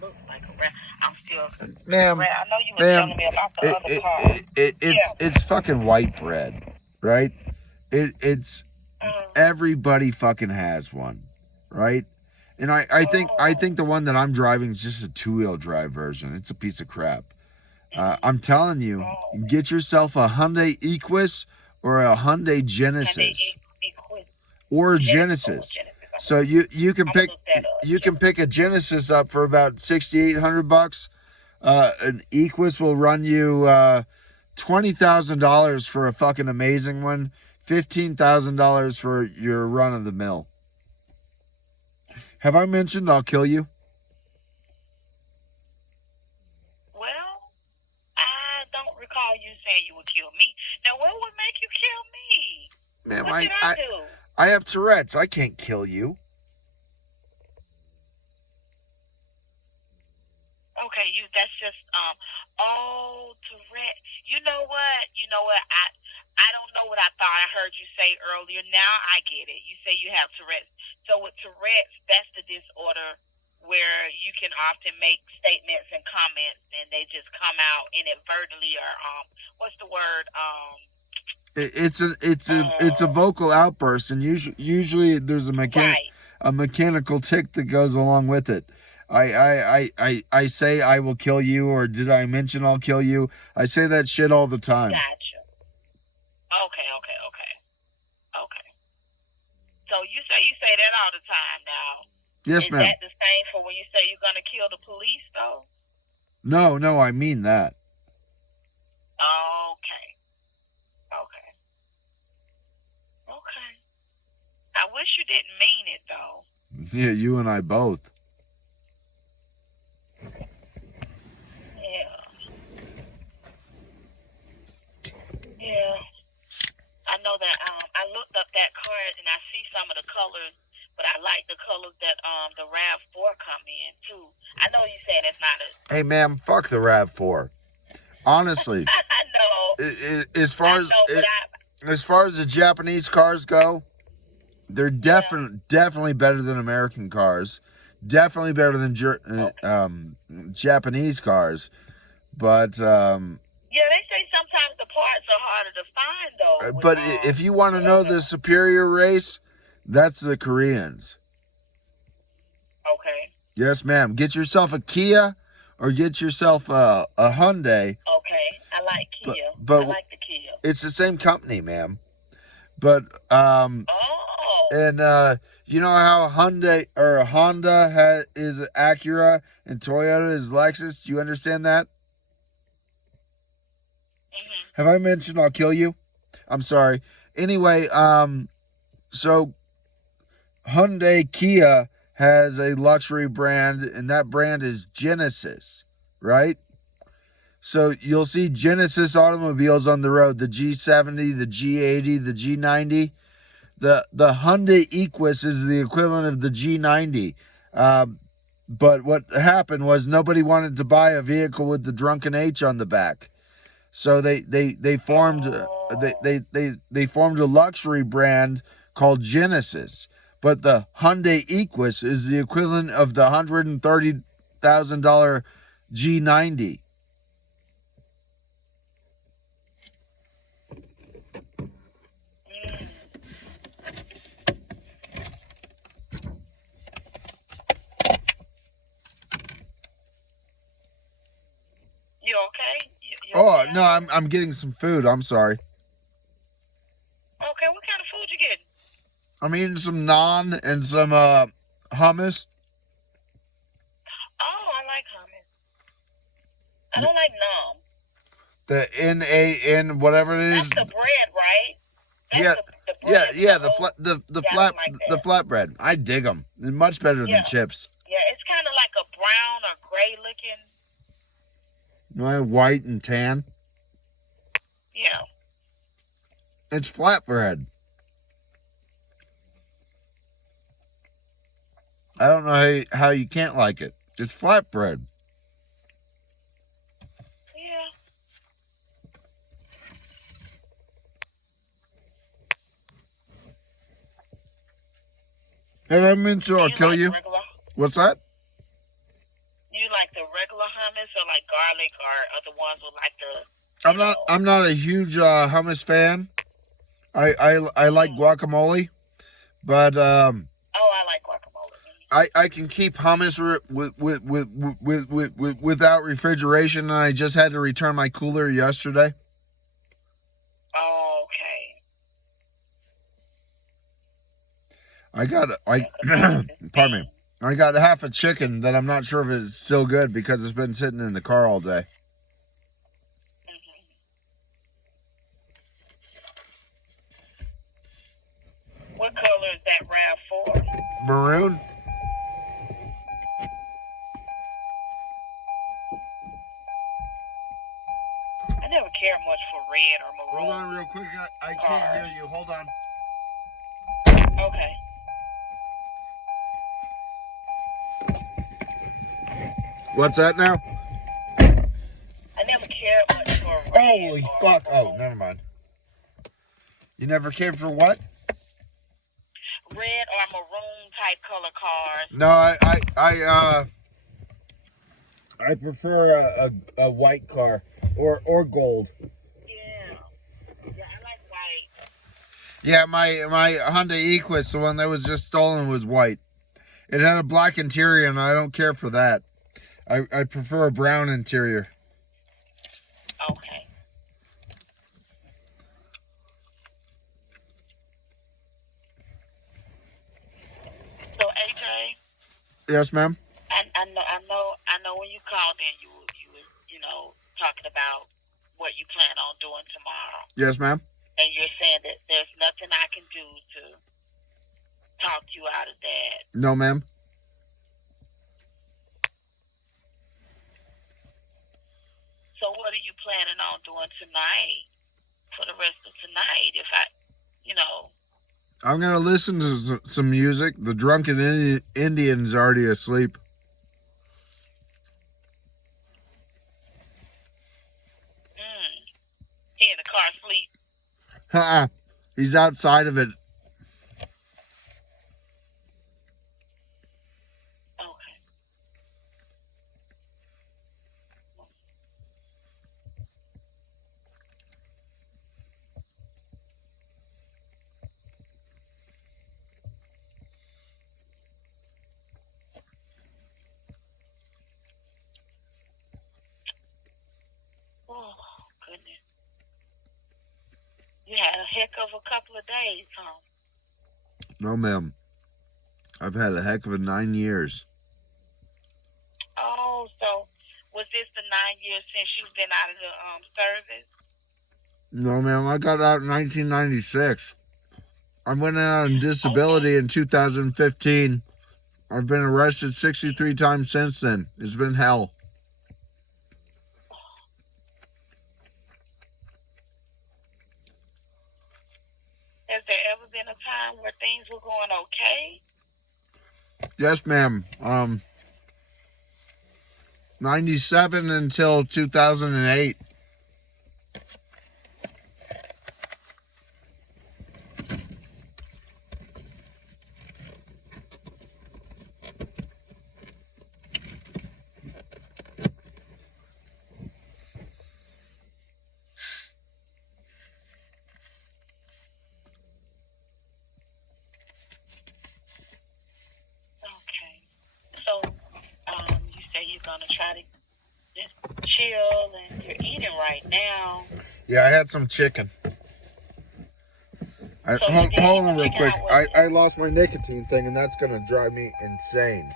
Looks like a rat. I'm still Ma'am, rat. I know you were ma'am, telling me about the other car. it's Yeah. it's fucking white bread, right? It's Uh, everybody fucking has one, right? And I oh. think the one that I'm driving is just a 2-wheel drive version. It's a piece of crap. Mm-hmm. I'm telling you, Oh. get yourself a Hyundai Equus or a Hyundai Can they Genesis equal or a Genesis? Oh, Genesis. Genesis. So you can I'm gonna pick look that up. you can pick a Genesis up for about $6,800. An Equus will run you $20,000 for a fucking amazing one, $15,000 for your run of the mill. Have I mentioned I'll kill you? Well, I don't recall you saying you would kill me. Now, what would make you kill me? Ma'am, What did I do? I have Tourette's. I can't kill you. Okay, that's just oh, Tourette. You know what? You know what? I don't know what I thought I heard you say earlier. Now I get it. You say you have Tourette's. So with Tourette's, that's the disorder where you can often make statements and comments and they just come out inadvertently or what's the word? It's a vocal outburst, and usually there's Right. a mechanical tick that goes along with it. I say I will kill you, or did I mention I'll kill you? I say that shit all the time. Gotcha. Okay, okay, okay. Okay. So you say that all the time now. Yes, Is ma'am. that the same for when you say you're gonna kill the police though? No, I mean that. Okay. Okay. Okay. I wish you didn't mean it though. Yeah, you and I both. Yeah. Yeah. I know that I looked up that car and I see some of the colors, but I like the colors that the RAV4 come in too. I know you saying it's not a Hey, ma'am, fuck the Rav4. Honestly, I know. as I know, but as far as the Japanese cars go, they're yeah. definitely better than American cars. Definitely better than Japanese cars. But Yeah, they say sometimes the parts are harder to find though with if you want to know the superior race, that's the Koreans. Okay. Yes, ma'am. Get yourself a Kia or get yourself a Hyundai. Okay. I like Kia. But I like the Kia. it's the same company, ma'am. But Oh. and you know how a Hyundai or a Honda is Acura and Toyota is Lexus. Do you understand that? Mm-hmm. Have I mentioned I'll kill you? I'm sorry. Anyway, so Hyundai Kia has a luxury brand, and that brand is Genesis, right? So you'll see Genesis automobiles on the road, the G70, the G80, the G90. The Hyundai Equus is the equivalent of the G90. But what happened was nobody wanted to buy a vehicle with the drunken H on the back. So they formed they formed a luxury brand called Genesis. But the Hyundai Equus is the equivalent of the $130,000 G90. You okay? You Oh okay? no, I'm getting some food. I'm sorry. Okay, what kind of food you getting? I'm eating some naan and some hummus. Oh, I like hummus. I don't like naan. The NAN whatever it is. That's the bread, right? That's Yeah, the bread. the flatbread. I dig them. They're much better than chips. Yeah, it's kind of like a brown or gray looking. White and tan. Yeah. It's flatbread. I don't know how you can't like it. It's flatbread. Yeah. Have I mentioned I'll kill you? Regular? What's that? You like the regular hummus or like garlic or other ones with like the? I'm not a huge hummus fan. I like Mhm. guacamole, but Oh, I like guacamole. I can keep hummus without refrigeration, and I just had to return my cooler yesterday. Oh, okay. Pardon me. I got half a chicken that I'm not sure if it's still good because it's been sitting in the car all day. Mm-hmm. What color is that RAV4? Maroon? I never cared much for red or maroon. Hold on real quick. I can't hear you. Hold on. Okay. What's that now? I never cared much for red. Holy fuck. Oh, never mind. You never cared for what? Red or maroon type color cars. No, I prefer a white car or gold. Yeah. Yeah, I like white. Yeah, my Honda Equus, the one that was just stolen, was white. It had a black interior, and I don't care for that. I prefer a brown interior. Okay. So AJ. Yes, ma'am. I know. When you called in, you were talking about what you plan on doing tomorrow. Yes, ma'am. And you're saying that there's nothing I can do to talk you out of that. No, ma'am. So what are you planning on doing tonight? For the rest of tonight, I'm gonna listen to some music. The drunken Indian's already asleep. He in the car asleep. He's outside of it. Okay. Oh, goodness. You had a heck of a couple of days, huh? No, ma'am. I've had a heck of a 9 years. Oh, so was this the 9 years since you've been out of the service? No, ma'am. I got out in 1996. I went out on disability in 2015. I've been arrested 63 times since then. It's been hell. Has there ever been a time where things were going okay? Yes, ma'am. 97 until 2008. Okay. So, you say you're gonna try to just chill and you're eating right now. Yeah, I had some chicken. So hold on real quick. I lost my nicotine thing, and that's going to drive me insane.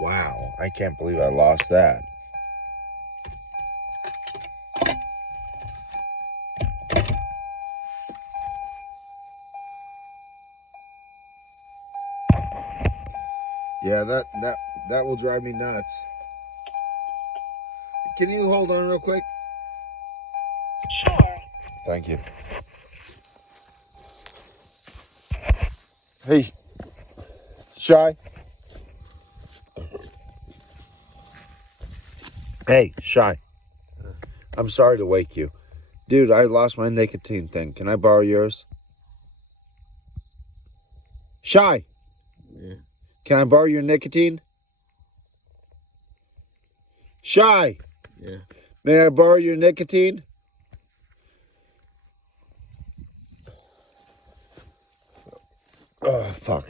Wow, I can't believe I lost that. Yeah, that will drive me nuts. Can you hold on real quick? Sure. Thank you. Hey, Shy. Hey, Shy. I'm sorry to wake you. Dude, I lost my nicotine thing. Can I borrow yours? Shy. Yeah. Can I borrow your nicotine? Shy, Yeah. may I borrow your nicotine? Oh, fuck.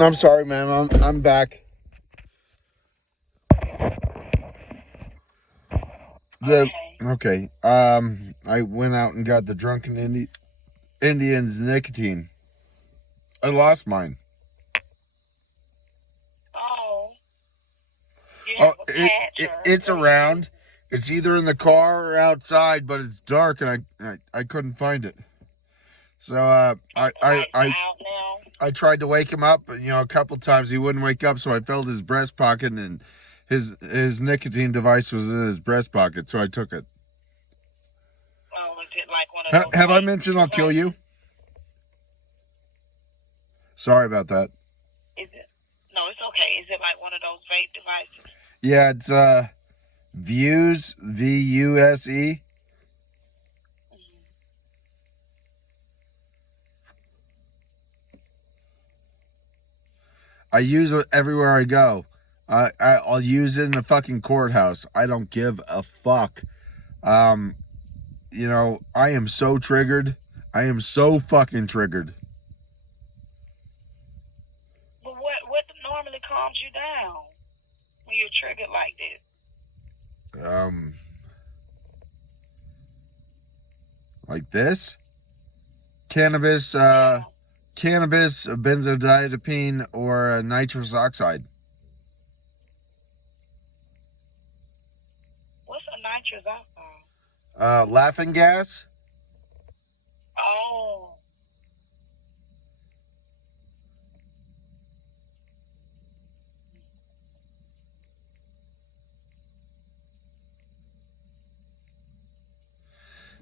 I'm sorry, ma'am. I'm back. Okay. I went out and got the Drunken Indians nicotine. I lost mine. Oh. You Oh, have a patch or it's what do you around. It's either in the car or outside, but it's dark and I couldn't find it. So Lights are out now. I tried to wake him up, you know, a couple times. He wouldn't wake up, so I felt his breast pocket, and his nicotine device was in his breast pocket, so I took it. Oh, is it like one of those? Have I vape mentioned I'll kill you? Sorry about that. Is it? No, it's okay. Is it like one of those vape devices? Yeah, it's Vuse, VUSE. I use it everywhere I go. I'll use it in the fucking courthouse. I don't give a fuck. You know, I am so triggered. I am so fucking triggered. But what normally calms you down when you're triggered like this? Like this? Cannabis, benzodiazepine, or nitrous oxide. What's a nitrous oxide? Laughing gas. Oh.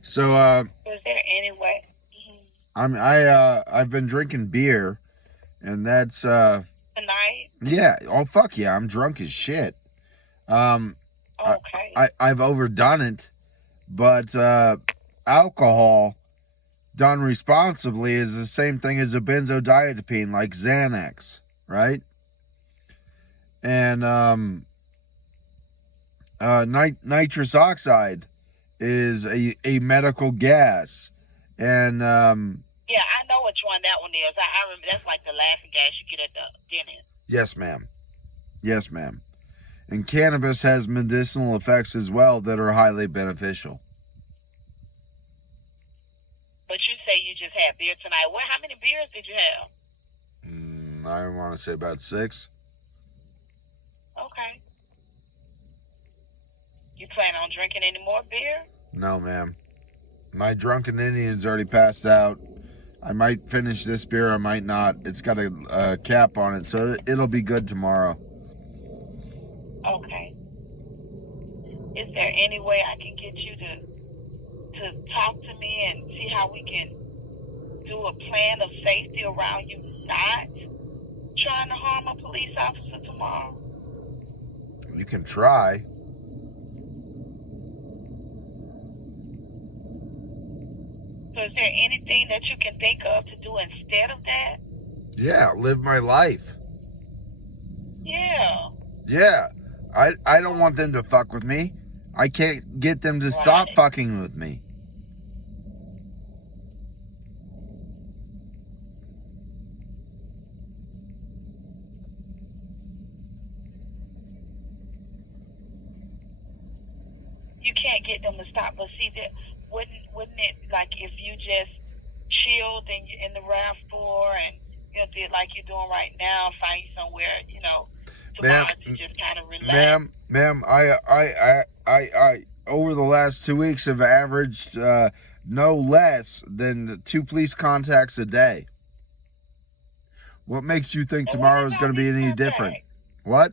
So Is there any way? I've been drinking beer, and that's Tonight? yeah. Oh fuck yeah, I'm drunk as shit. Okay. I've overdone it, but alcohol done responsibly is the same thing as a benzodiazepine, like Xanax, right? And nitrous oxide is a medical gas, and yeah, I know which one that one is. I remember that's like the laughing gas you get at the dentist. yes, ma'am. Yes, ma'am. And cannabis has medicinal effects as well that are highly beneficial. But you say you just had beer tonight. Well, how many beers did you have? I want to say about 6. Okay. You plan on drinking any more beer? No, ma'am. My Drunken Indian's already passed out. I might finish this beer, I might not. It's got a cap on it, so it'll be good tomorrow. Okay. Is there any way I can get you to talk to me and see how we can do a plan of safety around you not trying to harm a police officer tomorrow? You can try. So is there anything that you can think of to do instead of that? Yeah, live my life. Yeah. Yeah. I don't want them to fuck with me. I can't get them to stop fucking with me. You can't get them to stop, but see that wouldn't it, like, if you just chilled in the RAV store and did like you're doing right now, find you somewhere tomorrow to just kind of relax. Ma'am, I over the last 2 weeks have averaged no less than 2 police contacts a day. What makes you think tomorrow is going to be any different? What?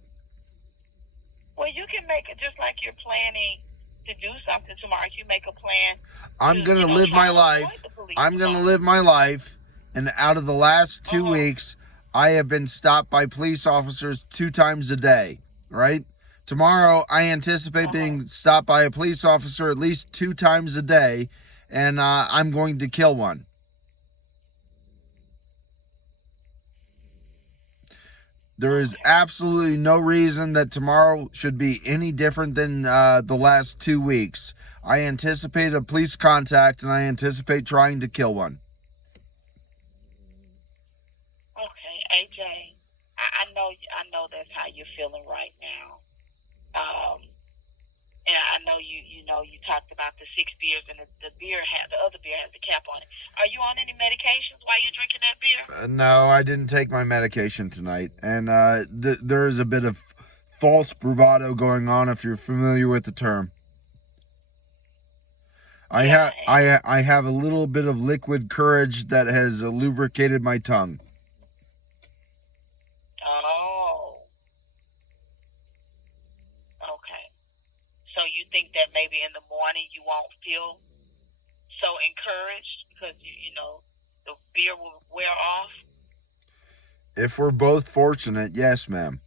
Well, you can make it just like you're planning to do something tomorrow. You make a plan. I'm going to live my life. I'm going to live my life. And out of the last 2 weeks, I have been stopped by police officers 2 times a day, right? Tomorrow, I anticipate being stopped by a police officer at least 2 times a day, and I'm going to kill one. There is Okay. absolutely no reason that tomorrow should be any different than the last 2 weeks. I anticipate a police contact, and I anticipate trying to kill one. Okay, AJ. I know that's how you're feeling right now. And I know you talked about the 6 beers, and the other beer has the cap on it. Are you on any medications while you're drinking that beer? No, I didn't take my medication tonight, and there is a bit of false bravado going on, if you're familiar with the term. Yeah. I have a little bit of liquid courage that has lubricated my tongue. Oh. Okay. So you think that maybe in the morning you won't feel so encouraged because the beer will wear off? If we're both fortunate, yes, ma'am.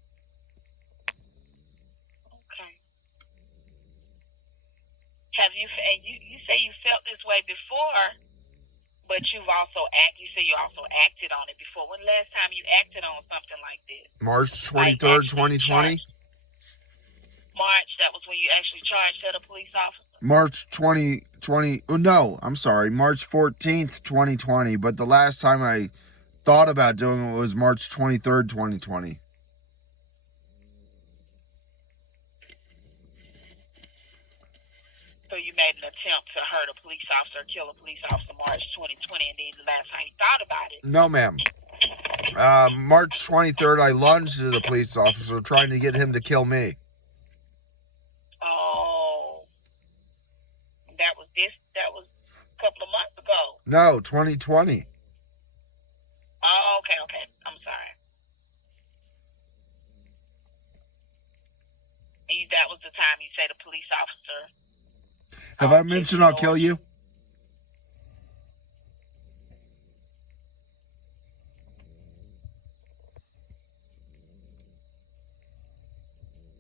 Okay. Have you? And you say you felt this way before, but you say you also acted on it before. When the last time you acted on something like this? March 23rd, 2020. March, that was when you actually charged at a police officer? March 2020. Oh, no, I'm sorry. March 14th, 2020. But the last time I thought about doing it was March 23rd, 2020. So you made an attempt to hurt a police officer, kill a police officer March 2020, and then the last time you thought about it? No, ma'am. March 23rd, I lunged at a police officer trying to get him to kill me. Oh. That was a couple of months ago. No, 2020. Oh, okay. I'm sorry. And that was the time you said a police officer. Have I mentioned I'll kill you?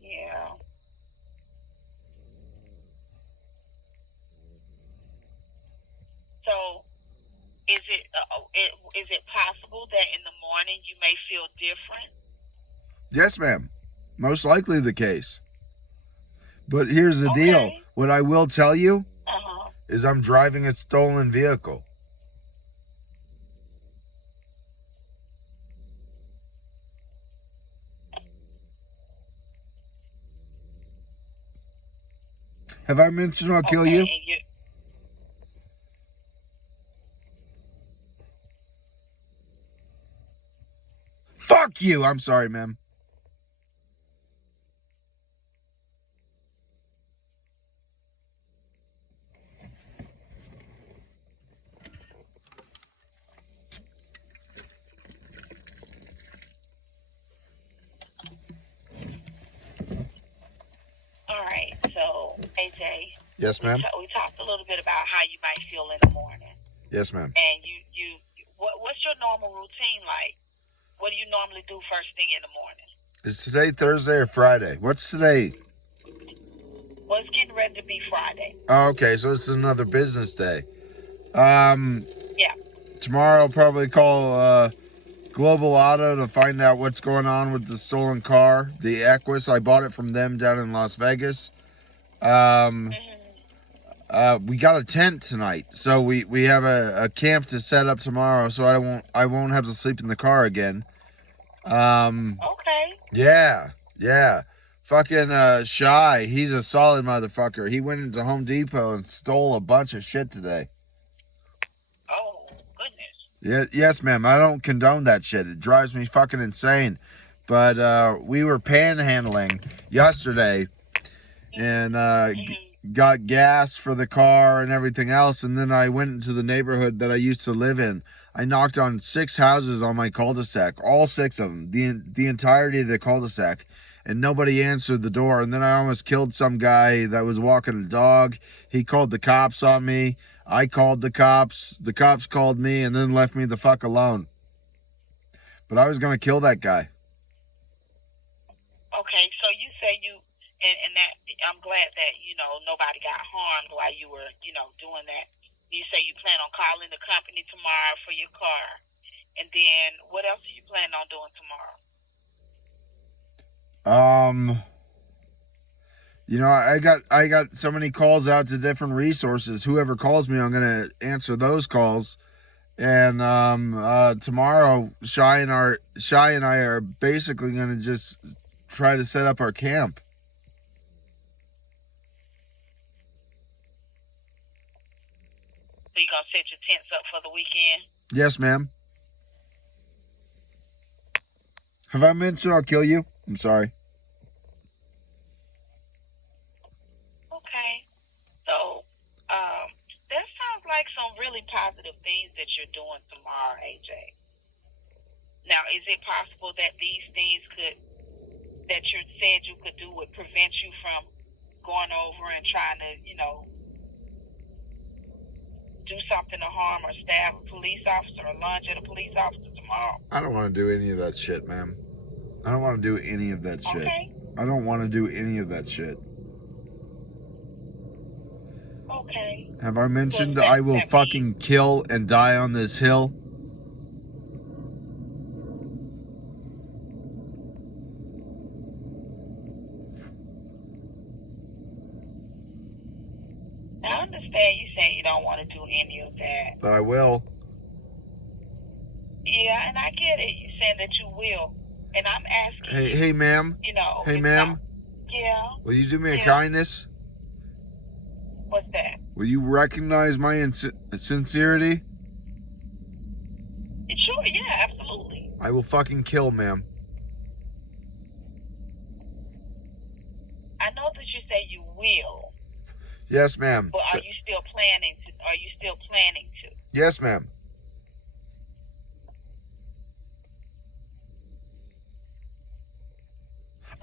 Yeah. So, is it possible that in the morning you may feel different? Yes, ma'am. Most likely the case. But here's the deal. What I will tell you is I'm driving a stolen vehicle. Have I mentioned I'll kill you? Fuck you! I'm sorry, ma'am. All right. So, AJ. Yes, ma'am. We talked a little bit about how you might feel in the morning. Yes, ma'am. And what's your normal routine like? What do you normally do first thing in the morning? Is today Thursday or Friday? What's today? Well, it's getting ready to be Friday. Oh, okay, so it's another business day. Yeah. Tomorrow I'll probably call Global Auto to find out what's going on with the stolen car, the Equus. I bought it from them down in Las Vegas. We got a tent tonight, so we have a camp to set up tomorrow, so I won't have to sleep in the car again. Okay. Yeah. Fucking Shy, he's a solid motherfucker. He went into Home Depot and stole a bunch of shit today. Oh, goodness. Yes, ma'am. I don't condone that shit. It drives me fucking insane. But we were panhandling yesterday and got gas for the car and everything else. And then I went into the neighborhood that I used to live in. I knocked on 6 houses on my cul-de-sac, all 6 of them, the entirety of the cul-de-sac. And nobody answered the door. And then I almost killed some guy that was walking a dog. He called the cops on me. I called the cops. The cops called me and then left me the fuck alone. But I was going to kill that guy. Okay, so you say and that I'm glad that, nobody got harmed while you were, doing that. You say you plan on calling the company tomorrow for your car. And then what else are you planning on doing tomorrow? You know, I got so many calls out to different resources. Whoever calls me, I'm gonna answer those calls. And tomorrow, Shy and I are basically gonna just try to set up our camp. So you gonna set your tents up for the weekend? Yes, ma'am. Have I mentioned I'll kill you? I'm sorry. Okay. So, that sounds like some really positive things that you're doing tomorrow, AJ. Now, is it possible that these things that you said you could do would prevent you from going over and trying to, do something to harm or stab a police officer or lunge at a police officer tomorrow? I don't want to do any of that shit, ma'am. I don't want to do any of that shit. Okay. I don't want to do any of that shit. Okay. Have I mentioned I will fucking kill and die on this hill? I understand you saying you don't want to do any of that. But I will. Yeah, and I get it. You saying that you will. And I'm asking Hey, ma'am. Hey, ma'am. Yeah. Will you do me a kindness? What's that? Will you recognize my sincerity? Sure, yeah, absolutely. I will fucking kill, ma'am. I know that you say you will. Yes, ma'am. But are you still planning to? Yes, ma'am.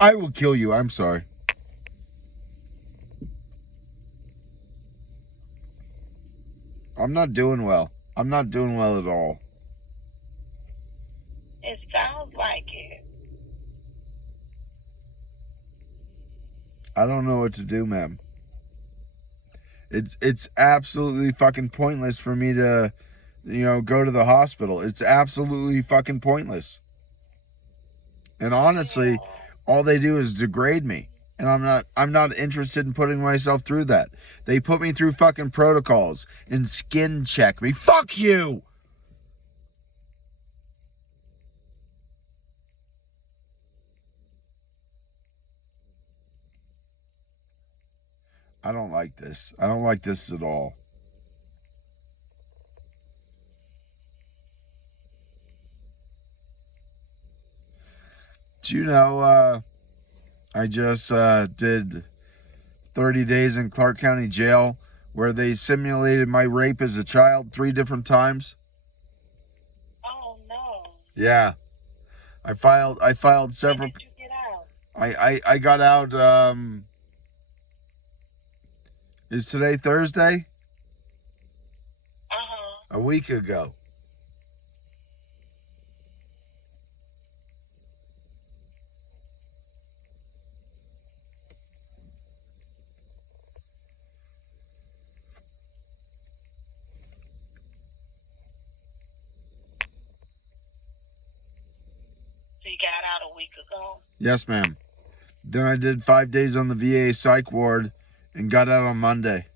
I will kill you. I'm sorry. I'm not doing well. I'm not doing well at all. It sounds like it. I don't know what to do, ma'am. It's absolutely fucking pointless for me to, go to the hospital. It's absolutely fucking pointless. And honestly, all they do is degrade me. And I'm not interested in putting myself through that. They put me through fucking protocols and skin check me. Fuck you! I don't like this. I don't like this at all. Do you know, I just did 30 days in Clark County Jail where they simulated my rape as a child 3 different times? Oh, no. Yeah. I filed several. When did you get out? I got out, is today Thursday? Uh-huh. A week ago. So you got out a week ago? Yes, ma'am. Then I did 5 days on the VA psych ward and got out on Monday.